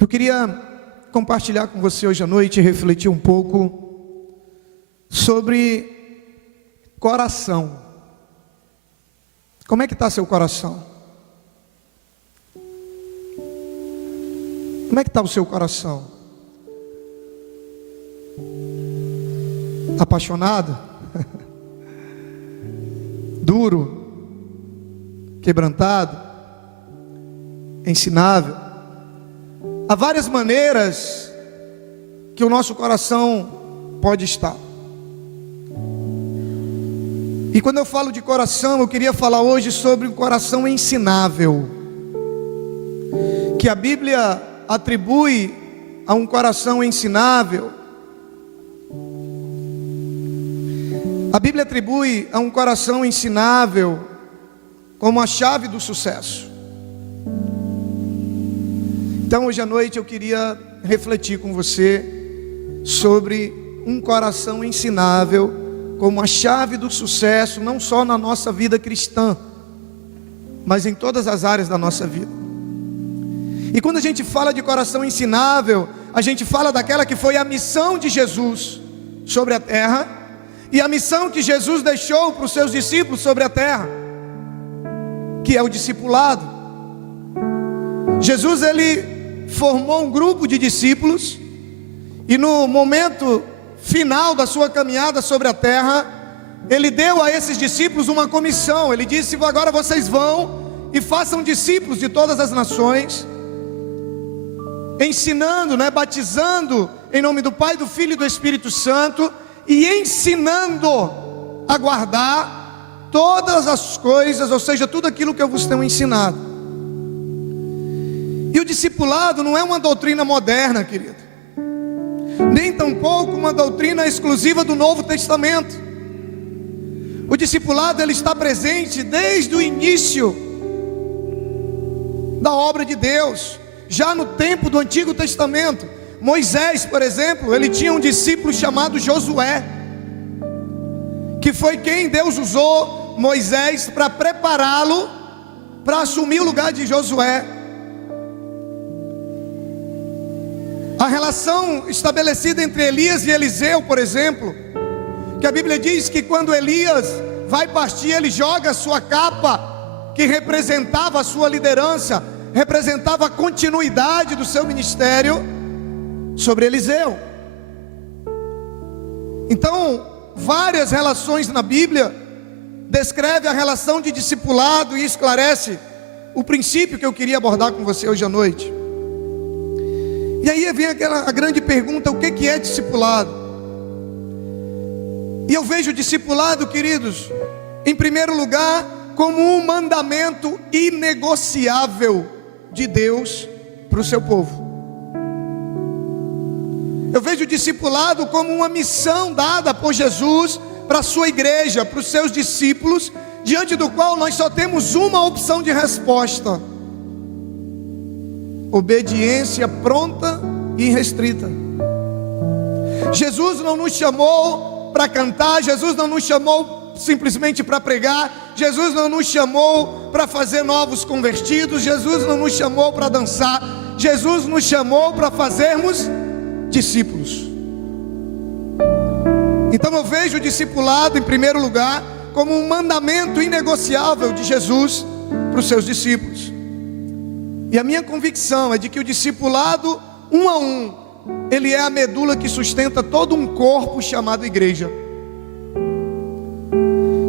Eu queria compartilhar com você hoje à noite e refletir um pouco sobre coração. Como é que está seu coração? Como é que está o seu coração? Apaixonado? Duro? Quebrantado? Ensinável? Há várias maneiras que o nosso coração pode estar. E quando eu falo de coração, eu queria falar hoje sobre um coração ensinável, que a Bíblia atribui a um coração ensinável. A Bíblia atribui a um coração ensinável como a chave do sucesso. Então hoje à noite eu queria refletir com você sobre um coração ensinável como a chave do sucesso, não só na nossa vida cristã, mas em todas as áreas da nossa vida. E quando a gente fala de coração ensinável, a gente fala daquela que foi a missão de Jesus sobre a terra, e a missão que Jesus deixou para os seus discípulos sobre a terra, que é o discipulado. Jesus, ele formou um grupo de discípulos, e no momento final da sua caminhada sobre a terra, ele deu a esses discípulos uma comissão. Ele disse: agora vocês vão e façam discípulos de todas as nações, ensinando, batizando em nome do Pai, do Filho e do Espírito Santo, e ensinando a guardar todas as coisas, ou seja, tudo aquilo que eu vos tenho ensinado. E o discipulado não é uma doutrina moderna, querido, nem tampouco uma doutrina exclusiva do Novo Testamento. O discipulado, ele está presente desde o início da obra de Deus, já no tempo do Antigo Testamento. Moisés, por exemplo, ele tinha um discípulo chamado Josué, que foi quem Deus usou Moisés para prepará-lo para assumir o lugar de Josué. A relação estabelecida entre Elias e Eliseu, por exemplo, que a Bíblia diz que quando Elias vai partir, ele joga a sua capa, que representava a sua liderança, representava a continuidade do seu ministério, sobre Eliseu. Então, várias relações na Bíblia descreve a relação de discipulado e esclarece o princípio que eu queria abordar com você hoje à noite. E aí vem a grande pergunta: o que é discipulado? E eu vejo o discipulado, queridos, em primeiro lugar, como um mandamento inegociável de Deus para o seu povo. Eu vejo o discipulado como uma missão dada por Jesus para a sua igreja, para os seus discípulos, diante do qual nós só temos uma opção de resposta: obediência pronta e restrita. Jesus não nos chamou para cantar, Jesus não nos chamou simplesmente para pregar, Jesus não nos chamou para fazer novos convertidos, Jesus não nos chamou para dançar, Jesus nos chamou para fazermos discípulos. Então eu vejo o discipulado em primeiro lugar como um mandamento inegociável de Jesus para os seus discípulos. E a minha convicção é de que o discipulado, um a um, ele é a medula que sustenta todo um corpo chamado igreja.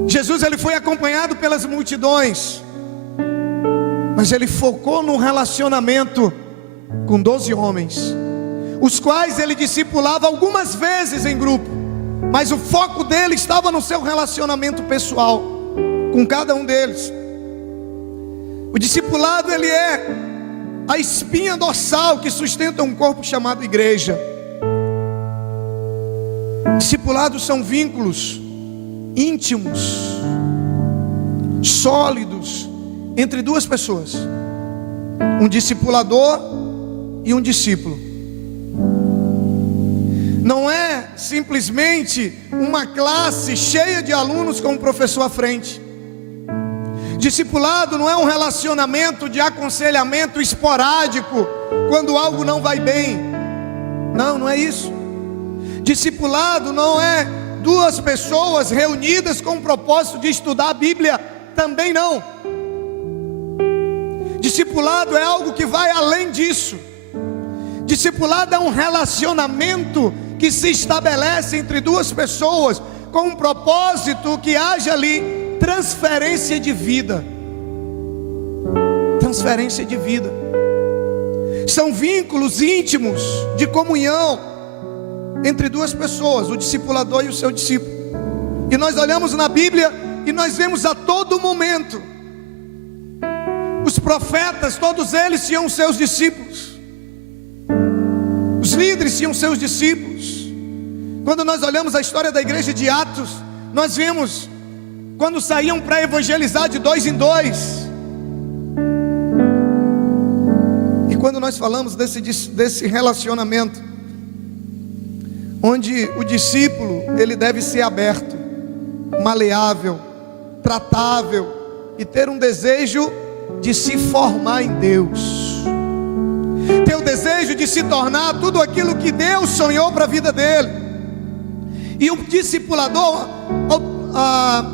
Jesus, ele foi acompanhado pelas multidões, mas ele focou no relacionamento com 12 homens, os quais ele discipulava algumas vezes em grupo, mas o foco dele estava no seu relacionamento pessoal com cada um deles. O discipulado, ele é a espinha dorsal que sustenta um corpo chamado igreja. Discipulados são vínculos íntimos, sólidos, entre duas pessoas: um discipulador e um discípulo. Não é simplesmente uma classe cheia de alunos com um professor à frente. Discipulado não é um relacionamento de aconselhamento esporádico quando algo não vai bem. Não, não é isso. Discipulado não é duas pessoas reunidas com o propósito de estudar a Bíblia. Também não. Discipulado é algo que vai além disso. Discipulado é um relacionamento que se estabelece entre duas pessoas com um propósito que haja ali transferência de vida. Transferência de vida. São vínculos íntimos de comunhão entre duas pessoas, o discipulador e o seu discípulo. E nós olhamos na Bíblia e nós vemos a todo momento os profetas, todos eles tinham seus discípulos. Os líderes tinham seus discípulos. Quando nós olhamos a história da igreja de Atos, nós vemos quando saíam para evangelizar de 2 em 2. E quando nós falamos desse relacionamento, onde o discípulo ele deve ser aberto, maleável, tratável e ter um desejo de se formar em Deus, ter o desejo de se tornar tudo aquilo que Deus sonhou para a vida dele. E o discipulador,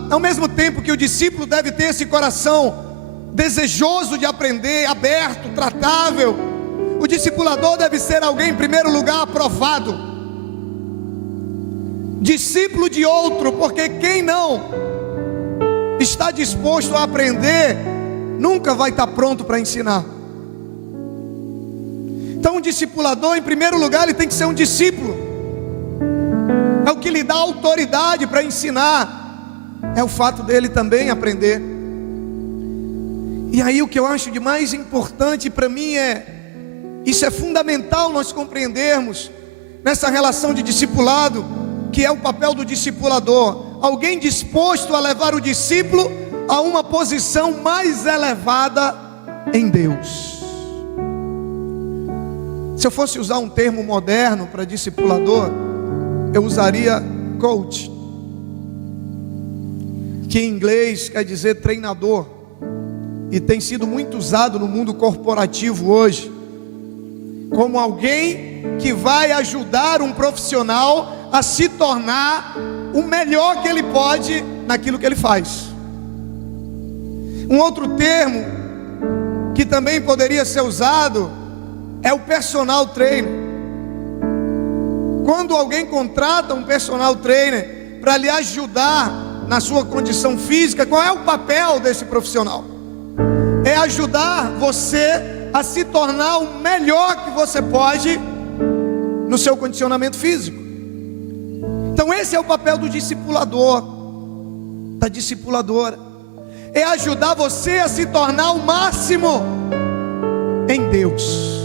ao mesmo tempo que o discípulo deve ter esse coração desejoso de aprender, aberto, tratável, o discipulador deve ser alguém, em primeiro lugar, aprovado, discípulo de outro, porque quem não está disposto a aprender, nunca vai estar pronto para ensinar. Então o discipulador, em primeiro lugar, ele tem que ser um discípulo. É o que lhe dá autoridade para ensinar, é o fato dele também aprender. E aí o que eu acho de mais importante para mim isso é fundamental nós compreendermos nessa relação de discipulado, que é o papel do discipulador, alguém disposto a levar o discípulo a uma posição mais elevada em Deus. Se eu fosse usar um termo moderno para discipulador, eu usaria coach, que em inglês quer dizer treinador, e tem sido muito usado no mundo corporativo hoje, como alguém que vai ajudar um profissional a se tornar o melhor que ele pode naquilo que ele faz. Um outro termo que também poderia ser usado é o personal trainer. Quando alguém contrata um personal trainer para lhe ajudar na sua condição física, qual é o papel desse profissional? É ajudar você a se tornar o melhor que você pode no seu condicionamento físico. Então esse é o papel do discipulador, da discipuladora. É ajudar você a se tornar o máximo em Deus.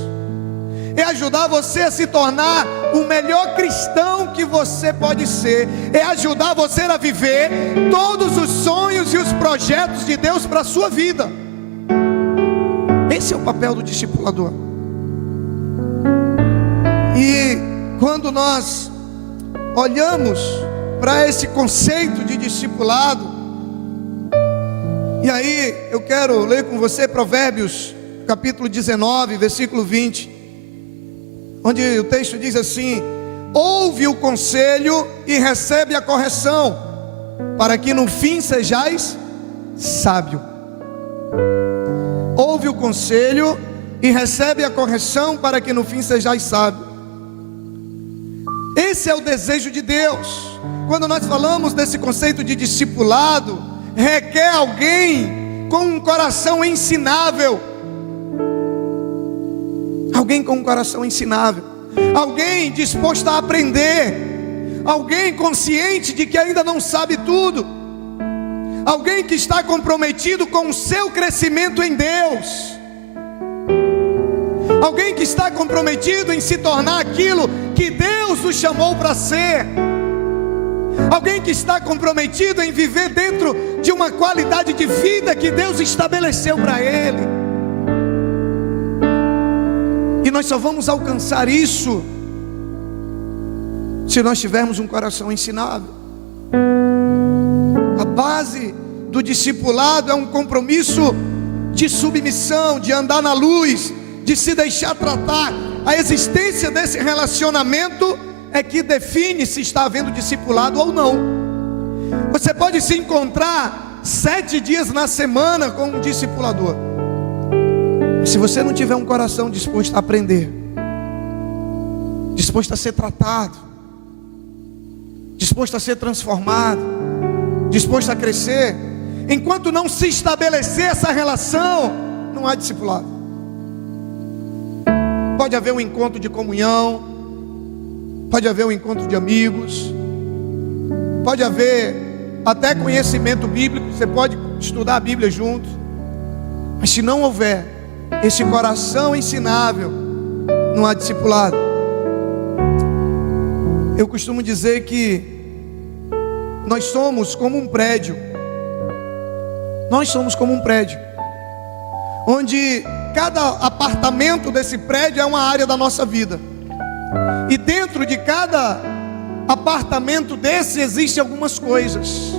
É ajudar você a se tornar o melhor cristão que você pode ser. É ajudar você a viver todos os sonhos e os projetos de Deus para a sua vida. Esse é o papel do discipulador. E quando nós olhamos para esse conceito de discipulado, e aí eu quero ler com você Provérbios capítulo 19, versículo 20, onde o texto diz assim: ouve o conselho e recebe a correção, para que no fim sejais sábio. Ouve o conselho e recebe a correção, para que no fim sejais sábio. Esse é o desejo de Deus. Quando nós falamos desse conceito de discipulado, requer alguém com um coração ensinável. Alguém com um coração ensinável, alguém disposto a aprender, alguém consciente de que ainda não sabe tudo, alguém que está comprometido com o seu crescimento em Deus, alguém que está comprometido em se tornar aquilo que Deus o chamou para ser, alguém que está comprometido em viver dentro de uma qualidade de vida que Deus estabeleceu para ele. E nós só vamos alcançar isso se nós tivermos um coração ensinável. A base do discipulado é um compromisso de submissão, de andar na luz, de se deixar tratar. A existência desse relacionamento é que define se está havendo discipulado ou não. Você pode se encontrar 7 dias na semana com um discipulador, mas se você não tiver um coração disposto a aprender, disposto a ser tratado, disposto a ser transformado, disposto a crescer, enquanto não se estabelecer essa relação, não há discipulado. Pode haver um encontro de comunhão, pode haver um encontro de amigos, pode haver até conhecimento bíblico, você pode estudar a Bíblia junto, mas se não houver esse coração ensinável, não há discipulado. Eu costumo dizer que nós somos como um prédio. Nós somos como um prédio, onde cada apartamento desse prédio é uma área da nossa vida. E dentro de cada apartamento desse existem algumas coisas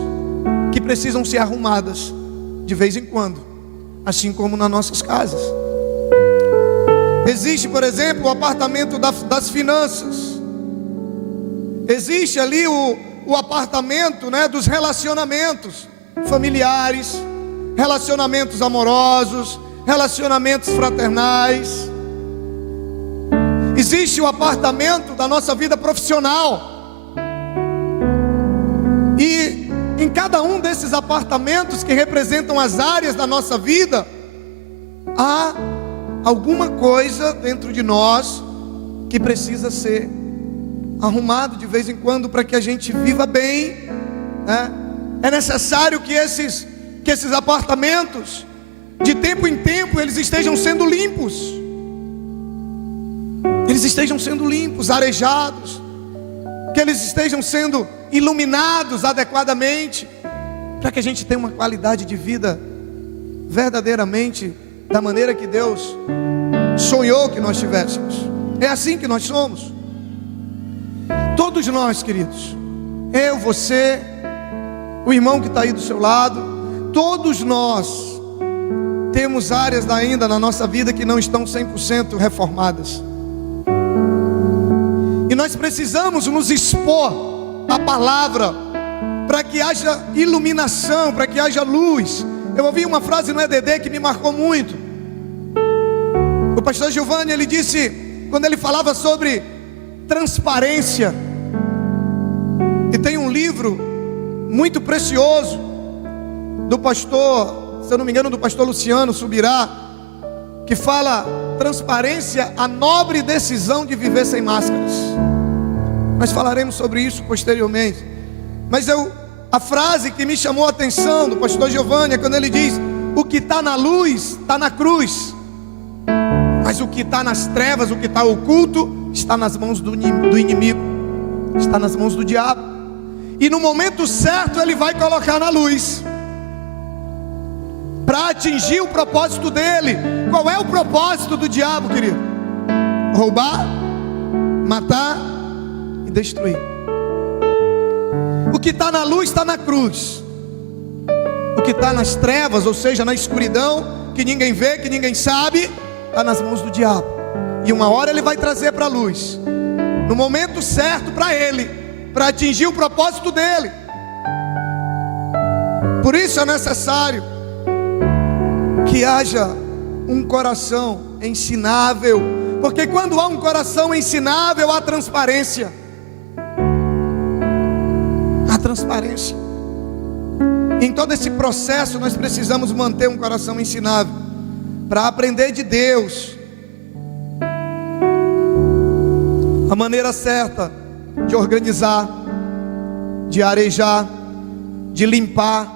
que precisam ser arrumadas de vez em quando, assim como nas nossas casas. Existe, por exemplo, o apartamento das finanças. Existe ali o apartamento, dos relacionamentos familiares, relacionamentos amorosos, relacionamentos fraternais. Existe o apartamento da nossa vida profissional. E em cada um desses apartamentos que representam as áreas da nossa vida, há alguma coisa dentro de nós que precisa ser arrumado de vez em quando para que a gente viva bem, né? É necessário que esses apartamentos, de tempo em tempo, eles estejam sendo limpos. Eles estejam sendo limpos, arejados, que eles estejam sendo iluminados adequadamente, para que a gente tenha uma qualidade de vida verdadeiramente da maneira que Deus sonhou que nós tivéssemos. É assim que nós somos. Todos nós, queridos, eu, você, o irmão que está aí do seu lado, todos nós temos áreas ainda na nossa vida que não estão 100% reformadas. E nós precisamos nos expor à palavra, para que haja iluminação, para que haja luz. Eu ouvi uma frase no EDD que me marcou muito. O pastor Giovanni, ele disse, quando ele falava sobre transparência, e tem um livro muito precioso do pastor, se eu não me engano, do pastor Luciano Subirá, que fala: transparência, a nobre decisão de viver sem máscaras. Nós falaremos sobre isso posteriormente. Mas a frase que me chamou a atenção do pastor Giovanni é quando ele diz: o que está na luz está na cruz, mas o que está nas trevas, o que está oculto, está nas mãos do inimigo, está nas mãos do diabo. E no momento certo ele vai colocar na luz, para atingir o propósito dele. Qual é o propósito do diabo, querido? Roubar, matar e destruir. O que está na luz está na cruz. O que está nas trevas, ou seja, na escuridão, que ninguém vê, que ninguém sabe, está nas mãos do diabo. E uma hora ele vai trazer para a luz, no momento certo para ele, para atingir o propósito dele. Por isso é necessário que haja um coração ensinável, porque quando há um coração ensinável, há transparência. Há transparência. Em todo esse processo nós precisamos manter um coração ensinável, para aprender de Deus a maneira certa de organizar, de arejar, de limpar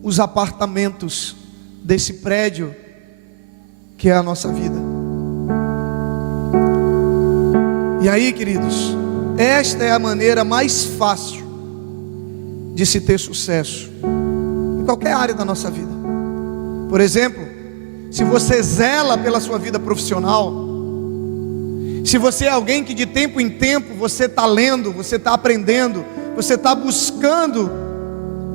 os apartamentos desse prédio que é a nossa vida. E aí, queridos, esta é a maneira mais fácil de se ter sucesso em qualquer área da nossa vida. Por exemplo, se você zela pela sua vida profissional, se você é alguém que de tempo em tempo você está lendo, você está aprendendo, você está buscando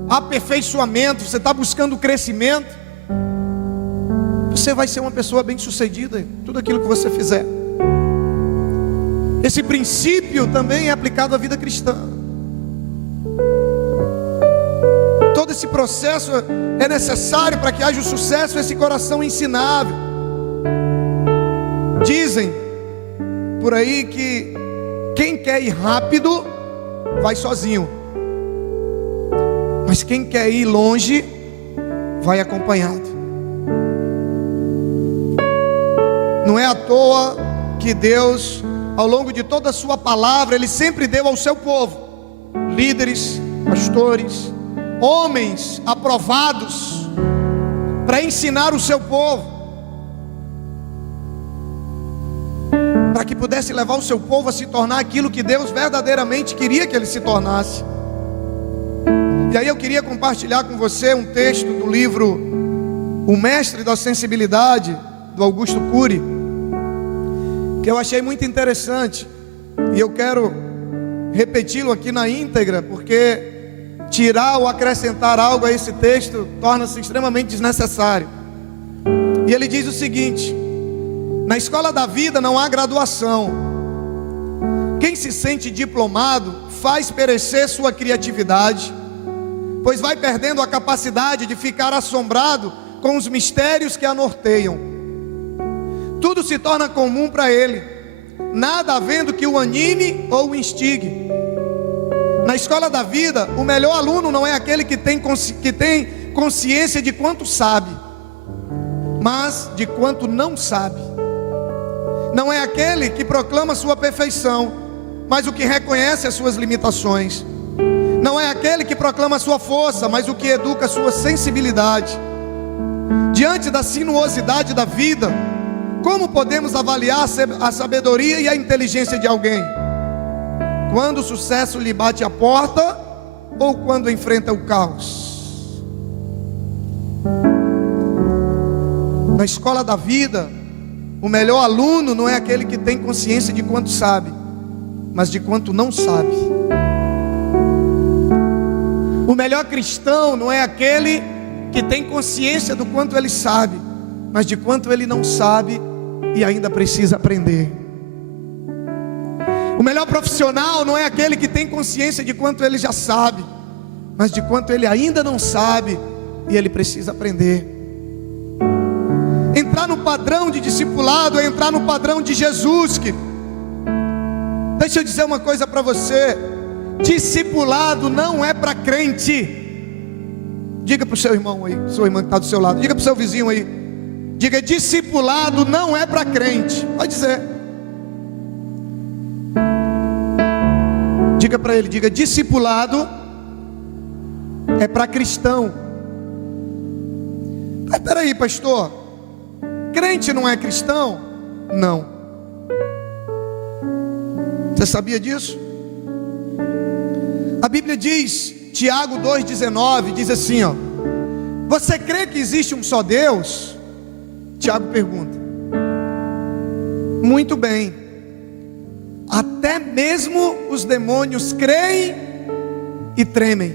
aperfeiçoamento, você está buscando crescimento, você vai ser uma pessoa bem-sucedida em tudo aquilo que você fizer. Esse princípio também é aplicado à vida cristã. Todo esse processo é necessário para que haja o sucesso, esse coração ensinável. Dizem por aí que quem quer ir rápido, vai sozinho. Mas quem quer ir longe, vai acompanhado. Não é à toa que Deus, ao longo de toda a sua palavra, Ele sempre deu ao seu povo líderes, pastores, homens aprovados para ensinar o seu povo, para que pudesse levar o seu povo a se tornar aquilo que Deus verdadeiramente queria que ele se tornasse. E aí eu queria compartilhar com você um texto do livro O Mestre da Sensibilidade, do Augusto Cury, que eu achei muito interessante, e eu quero repeti-lo aqui na íntegra, porque tirar ou acrescentar algo a esse texto torna-se extremamente desnecessário. E ele diz o seguinte: na escola da vida não há graduação. Quem se sente diplomado faz perecer sua criatividade, pois vai perdendo a capacidade de ficar assombrado com os mistérios que a norteiam. Tudo se torna comum para ele, nada havendo que o anime ou o instigue. Na escola da vida, o melhor aluno não é aquele que tem consciência de quanto sabe, mas de quanto não sabe. Não é aquele que proclama sua perfeição, mas o que reconhece as suas limitações. Não é aquele que proclama sua força, mas o que educa a sua sensibilidade. Diante da sinuosidade da vida, como podemos avaliar a sabedoria e a inteligência de alguém? Quando o sucesso lhe bate a porta ou quando enfrenta o caos? Na escola da vida, o melhor aluno não é aquele que tem consciência de quanto sabe, mas de quanto não sabe. O melhor cristão não é aquele que tem consciência do quanto ele sabe, mas de quanto ele não sabe e ainda precisa aprender. O melhor profissional não é aquele que tem consciência de quanto ele já sabe, mas de quanto ele ainda não sabe e ele precisa aprender. Entrar no padrão de discipulado é entrar no padrão de Jesus. Deixa eu dizer uma coisa para você: discipulado não é para crente. Diga para o seu irmão aí, sua irmã que está do seu lado, diga para o seu vizinho aí, diga: discipulado não é para crente. Pode dizer. Diga para ele, diga: discipulado é para cristão. Mas peraí, pastor, crente não é cristão? Não. Você sabia disso? A Bíblia diz, Tiago 2,19, diz assim, ó: você crê que existe um só Deus? Tiago pergunta. Muito bem. Até mesmo os demônios creem e tremem,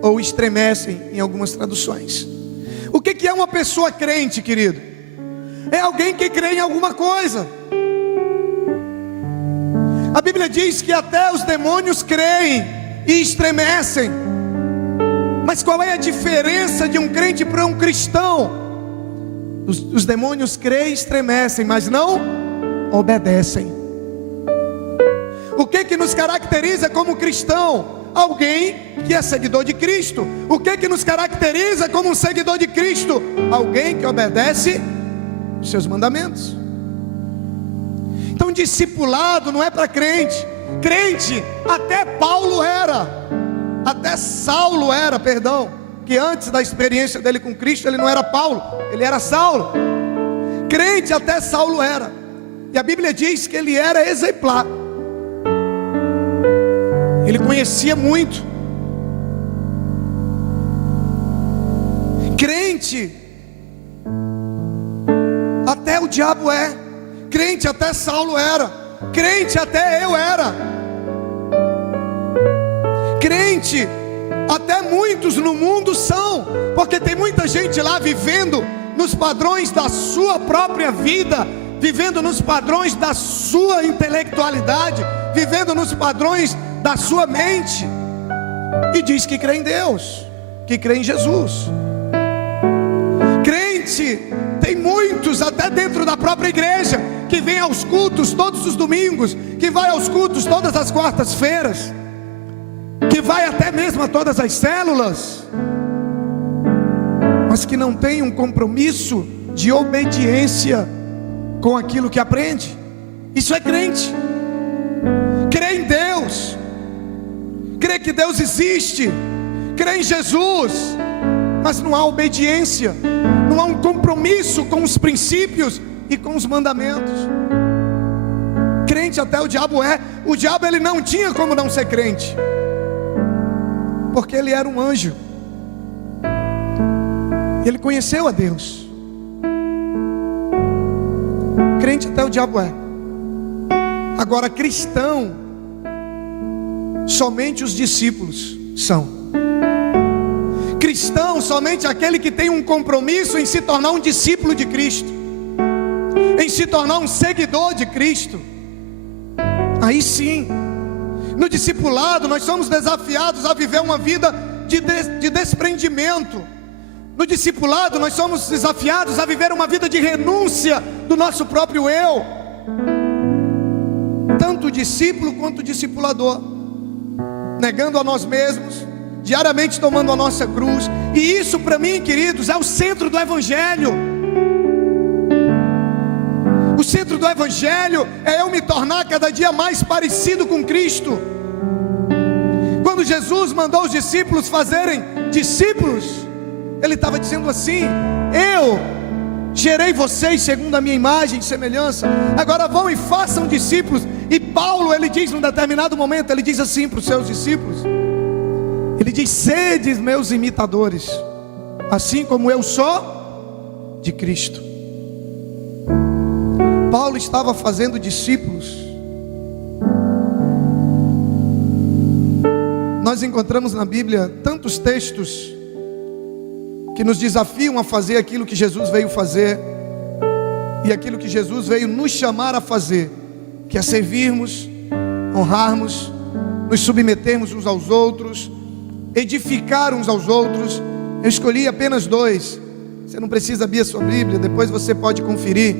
ou estremecem em algumas traduções. O que é uma pessoa crente, querido? É alguém que crê em alguma coisa. A Bíblia diz que até os demônios creem e estremecem. Mas qual é a diferença de um crente para um cristão? Os demônios creem e estremecem, mas não obedecem. O que nos caracteriza como cristão? Alguém que é seguidor de Cristo. O que nos caracteriza como um seguidor de Cristo? Alguém que obedece os seus mandamentos. Então discipulado não é para crente. Crente até Paulo era, até Saulo era, perdão, que antes da experiência dele com Cristo ele não era Paulo, ele era Saulo. Crente até Saulo era. E a Bíblia diz que ele era exemplar. Ele conhecia muito. Crente até o diabo é. Crente até Saulo era. Crente até eu era. Crente Até muitos no mundo são, porque tem muita gente lá vivendo nos padrões da sua própria vida, vivendo nos padrões da sua intelectualidade, vivendo nos padrões da sua mente, e diz que crê em Deus, que crê em Jesus. Crente, tem muitos até dentro da própria igreja, que vem aos cultos todos os domingos, que vai aos cultos todas as quartas-feiras, que vai até mesmo a todas as células, mas que não tem um compromisso de obediência com aquilo que aprende. Isso é crente. Crê em Deus, crê que Deus existe, crê em Jesus, mas não há obediência, não há um compromisso com os princípios e com os mandamentos. Crente até o diabo é. O diabo, ele não tinha como não ser crente, porque ele era um anjo, ele conheceu a Deus. Crente até o diabo é. Agora, cristão, somente os discípulos são. Cristão, somente aquele que tem um compromisso em se tornar um discípulo de Cristo, em se tornar um seguidor de Cristo. Aí sim, no discipulado nós somos desafiados a viver uma vida de desprendimento. No discipulado nós somos desafiados a viver uma vida de renúncia do nosso próprio eu, tanto o discípulo quanto o discipulador, negando a nós mesmos, diariamente tomando a nossa cruz. E isso, para mim, queridos, é o centro do Evangelho. O centro do Evangelho é eu me tornar cada dia mais parecido com Cristo. Quando Jesus mandou os discípulos fazerem discípulos, Ele estava dizendo assim: eu gerei vocês segundo a minha imagem e semelhança, agora vão e façam discípulos. E Paulo, ele diz num determinado momento, ele diz assim para os seus discípulos, ele diz: sedes meus imitadores, assim como eu sou de Cristo. Paulo estava fazendo discípulos. Nós encontramos na Bíblia tantos textos que nos desafiam a fazer aquilo que Jesus veio fazer, e aquilo que Jesus veio nos chamar a fazer, que é servirmos, honrarmos, nos submetermos uns aos outros, edificar uns aos outros. Eu escolhi apenas dois. Você não precisa abrir a sua Bíblia, depois você pode conferir.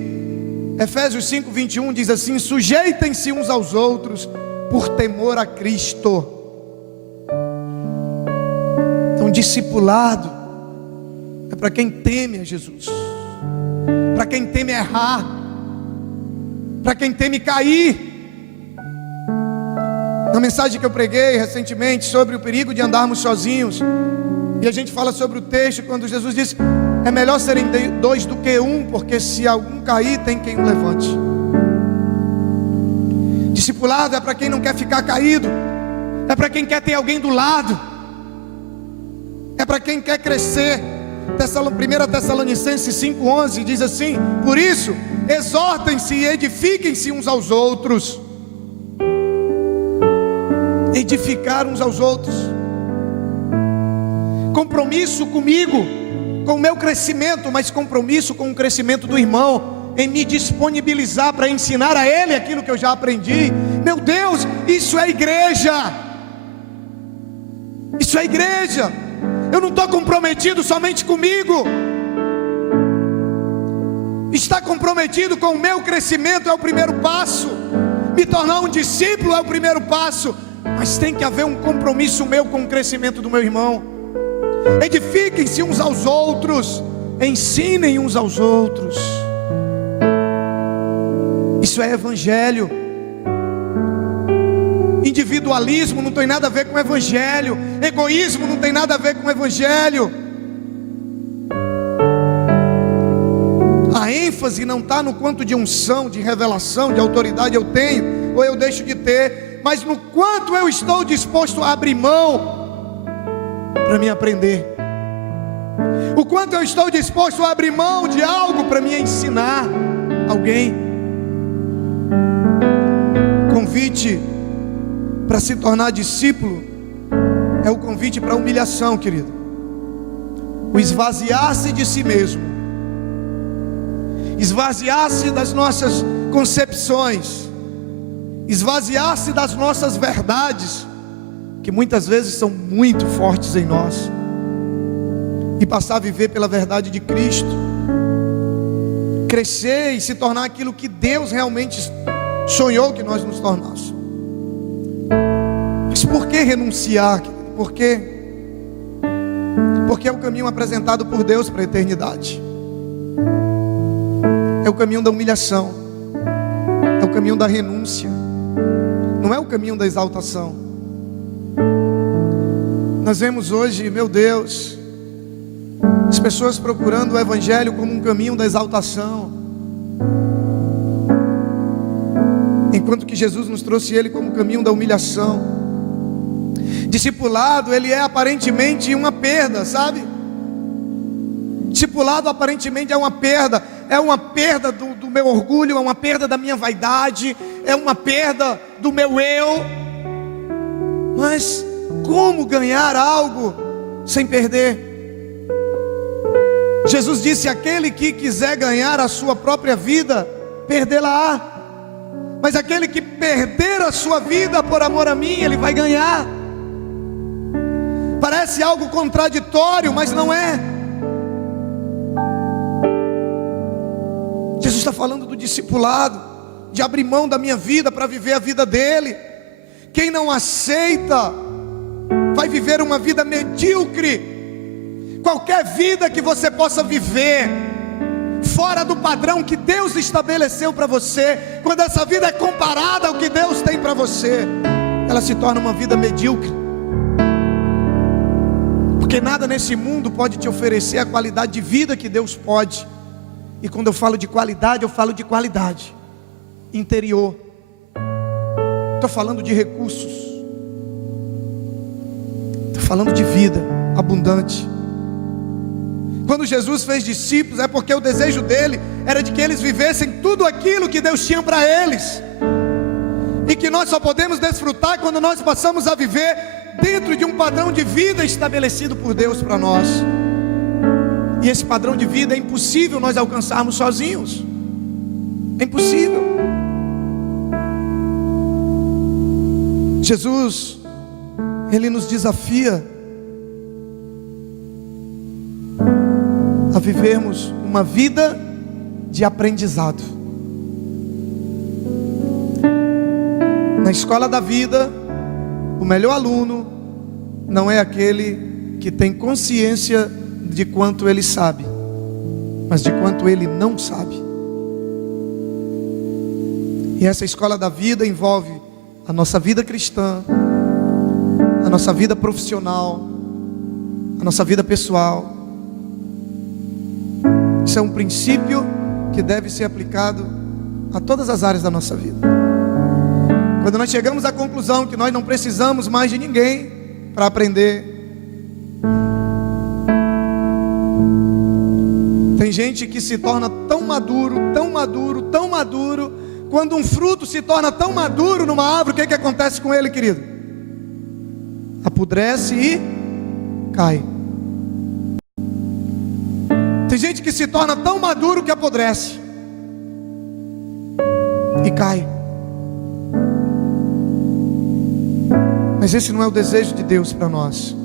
Efésios 5:21 diz assim: sujeitem-se uns aos outros por temor a Cristo. Então, discipulado é para quem teme a Jesus, para quem teme errar, para quem teme cair. Na mensagem que eu preguei recentemente sobre o perigo de andarmos sozinhos, e a gente fala sobre o texto quando Jesus disse: é melhor serem dois do que um, porque se algum cair, tem quem o levante. Discipulado é para quem não quer ficar caído, é para quem quer ter alguém do lado, é para quem quer crescer. 1 Tessalonicenses 5:11 diz assim: por isso, exortem-se e edifiquem-se uns aos outros. Edificar uns aos outros, compromisso comigo, com o meu crescimento, mas compromisso com o crescimento do irmão, em me disponibilizar para ensinar a ele aquilo que eu já aprendi. Meu Deus, isso é igreja. Isso é igreja. Eu não estou comprometido somente comigo. Estar comprometido com o meu crescimento é o primeiro passo. Me tornar um discípulo é o primeiro passo. Mas tem que haver um compromisso meu com o crescimento do meu irmão. Edifiquem-se uns aos outros, ensinem uns aos outros. Isso é evangelho. Individualismo não tem nada a ver com o evangelho. Egoísmo não tem nada a ver com o evangelho. A ênfase não está no quanto de unção, de revelação, de autoridade eu tenho ou eu deixo de ter, mas no quanto eu estou disposto a abrir mão para me aprender, o quanto eu estou disposto a abrir mão de algo para me ensinar alguém. Convite para se tornar discípulo é o convite para a humilhação, querido. O esvaziar-se de si mesmo, esvaziar-se das nossas concepções, esvaziar-se das nossas verdades, que muitas vezes são muito fortes em nós, e passar a viver pela verdade de Cristo, crescer e se tornar aquilo que Deus realmente sonhou que nós nos tornássemos. Mas por que renunciar? Por quê? Porque é o caminho apresentado por Deus para a eternidade. É o caminho da humilhação, é o caminho da renúncia, não é o caminho da exaltação. Nós vemos hoje, meu Deus, as pessoas procurando o Evangelho como um caminho da exaltação, enquanto que Jesus nos trouxe ele como caminho da humilhação. Discipulado, ele é aparentemente uma perda, sabe? Discipulado aparentemente é uma perda do meu orgulho, é uma perda da minha vaidade, é uma perda do meu eu. Mas como ganhar algo sem perder? Jesus disse: aquele que quiser ganhar a sua própria vida, perdê-la-á. Mas aquele que perder a sua vida por amor a mim, ele vai ganhar. Parece algo contraditório, mas não é. Jesus está falando do discipulado, de abrir mão da minha vida para viver a vida dele. Quem não aceita vai viver uma vida medíocre. Qualquer vida que você possa viver fora do padrão que Deus estabeleceu para você, quando essa vida é comparada ao que Deus tem para você, ela se torna uma vida medíocre. Porque nada nesse mundo pode te oferecer a qualidade de vida que Deus pode. E quando eu falo de qualidade, eu falo de qualidade interior. Estou falando de recursos, estou falando de vida abundante. Quando Jesus fez discípulos, é porque o desejo dele era de que eles vivessem tudo aquilo que Deus tinha para eles, e que nós só podemos desfrutar quando nós passamos a viver dentro de um padrão de vida estabelecido por Deus para nós. E esse padrão de vida é impossível nós alcançarmos sozinhos. É impossível. Jesus, ele nos desafia a vivermos uma vida de aprendizado. Na escola da vida, o melhor aluno não é aquele que tem consciência de quanto ele sabe, mas de quanto ele não sabe. E essa escola da vida envolve a nossa vida cristã, a nossa vida profissional, a nossa vida pessoal. Isso é um princípio que deve ser aplicado a todas as áreas da nossa vida. Quando nós chegamos à conclusão que nós não precisamos mais de ninguém para aprender. Tem gente que se torna tão maduro, tão maduro, tão maduro. Quando um fruto se torna tão maduro numa árvore, o que acontece com ele, querido? Apodrece e cai. Tem gente que se torna tão maduro que apodrece e cai. Mas esse não é o desejo de Deus para nós.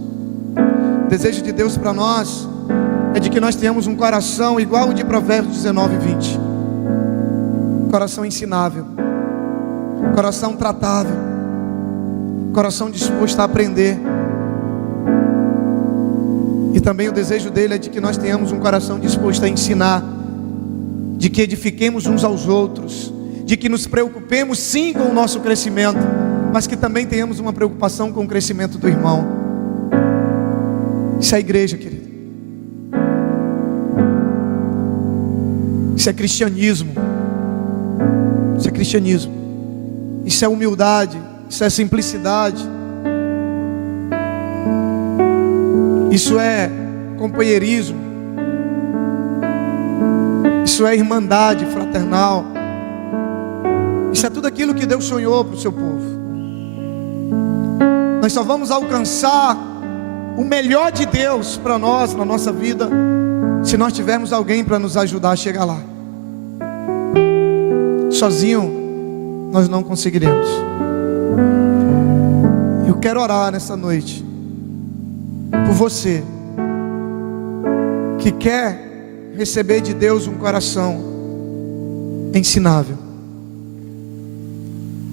O desejo de Deus para nós é de que nós tenhamos um coração igual o de Provérbios 19 e 20. Coração ensinável, coração tratável, coração disposto a aprender. E também o desejo dele é de que nós tenhamos um coração disposto a ensinar, de que edifiquemos uns aos outros, de que nos preocupemos sim com o nosso crescimento, mas que também tenhamos uma preocupação com o crescimento do irmão. Isso é igreja, querido. Isso é cristianismo. Isso é cristianismo. Isso é humildade. Isso é simplicidade. Isso é companheirismo. Isso é irmandade fraternal. Isso é tudo aquilo que Deus sonhou para o seu povo. Nós só vamos alcançar o melhor de Deus para nós, na nossa vida, se nós tivermos alguém para nos ajudar a chegar lá. Sozinho nós não conseguiremos. Eu quero orar nessa noite por você que quer receber de Deus um coração ensinável.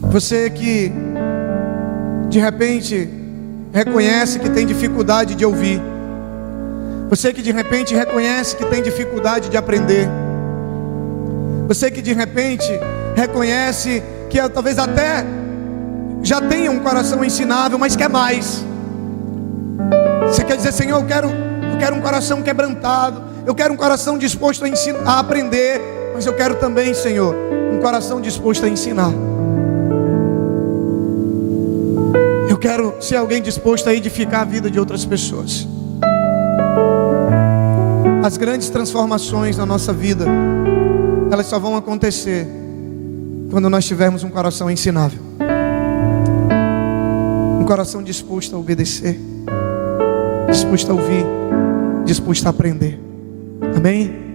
Você que de repente reconhece que tem dificuldade de ouvir. Você que de repente reconhece que tem dificuldade de aprender. Você que de repente reconhece que talvez até já tenha um coração ensinável, mas quer mais. Você quer dizer: Senhor, eu quero um coração quebrantado, eu quero um coração disposto a ensinar, a aprender, mas eu quero também, Senhor, um coração disposto a ensinar. Eu quero ser alguém disposto a edificar a vida de outras pessoas. As grandes transformações na nossa vida, elas só vão acontecer quando nós tivermos um coração ensinável, um coração disposto a obedecer, disposto a ouvir, disposto a aprender. Amém?